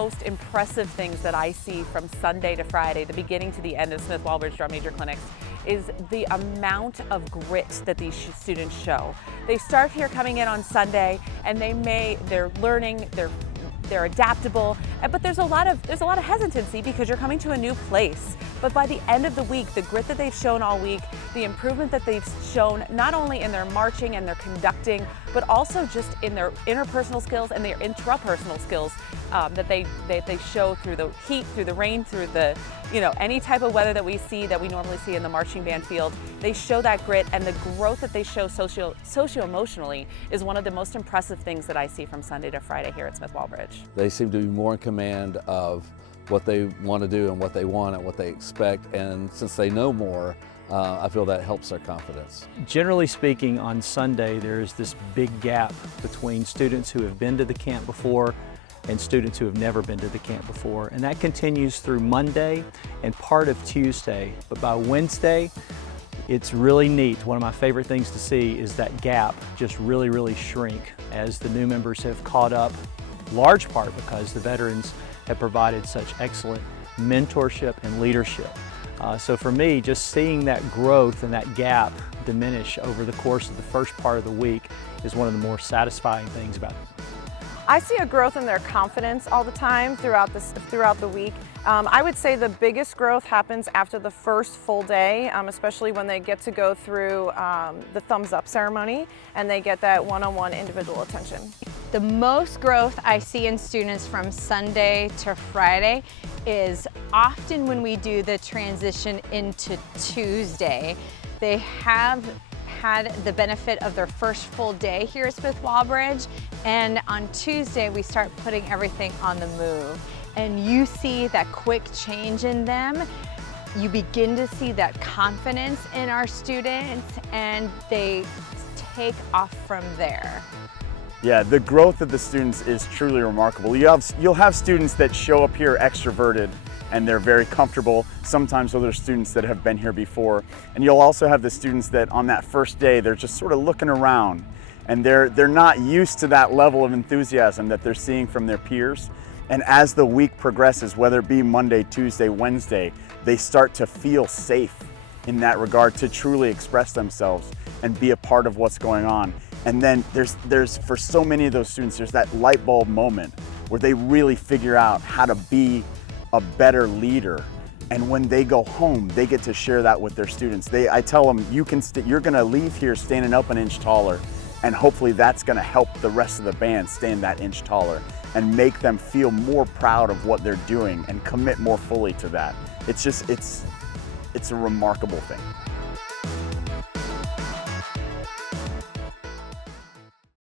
most impressive things that I see from Sunday to Friday, the beginning to the end of Smith Walbridge Drum Major Clinics, is the amount of grit that these students show. They start here coming in on Sunday, and they're learning, they're adaptable, but there's a lot of hesitancy because you're coming to a new place. But by the end of the week, the grit that they've shown all week, the improvement that they've shown not only in their marching and their conducting, but also just in their interpersonal skills and their intrapersonal skills that they show through the heat, through the rain, through the, any type of weather that we normally see in the marching band field. They show that grit, and the growth that they show socio-emotionally is one of the most impressive things that I see from Sunday to Friday here at Smith Walbridge. They seem to be more in command of what they want to do and what they want and what they expect, and since they know more, I feel that helps their confidence. Generally speaking, on Sunday there's this big gap between students who have been to the camp before and students who have never been to the camp before, and that continues through Monday and part of Tuesday. But by Wednesday, it's really neat. One of my favorite things to see is that gap just really shrink as the new members have caught up, large part because the veterans have provided such excellent mentorship and leadership. So for me, just seeing that growth and that gap diminish over the course of the first part of the week is one of the more satisfying things about it. I see a growth in their confidence all the time throughout the week. I would say the biggest growth happens after the first full day, especially when they get to go through the thumbs up ceremony and they get that one-on-one individual attention. The most growth I see in students from Sunday to Friday is often when we do the transition into Tuesday. They have had the benefit of their first full day here at Smith Walbridge, and on Tuesday we start putting everything on the move. And you see that quick change in them. You begin to see that confidence in our students, and they take off from there. Yeah, the growth of the students is truly remarkable. You'll have students that show up here extroverted and they're very comfortable. Sometimes other students that have been here before. And you'll also have the students that on that first day, they're just sort of looking around and they're not used to that level of enthusiasm that they're seeing from their peers. And as the week progresses, whether it be Monday, Tuesday, Wednesday, they start to feel safe in that regard to truly express themselves and be a part of what's going on. And then there's for so many of those students, there's that light bulb moment where they really figure out how to be a better leader. And when they go home, they get to share that with their students. I tell them, you're gonna leave here standing up an inch taller, and hopefully that's gonna help the rest of the band stand that inch taller and make them feel more proud of what they're doing and commit more fully to that. It's a remarkable thing.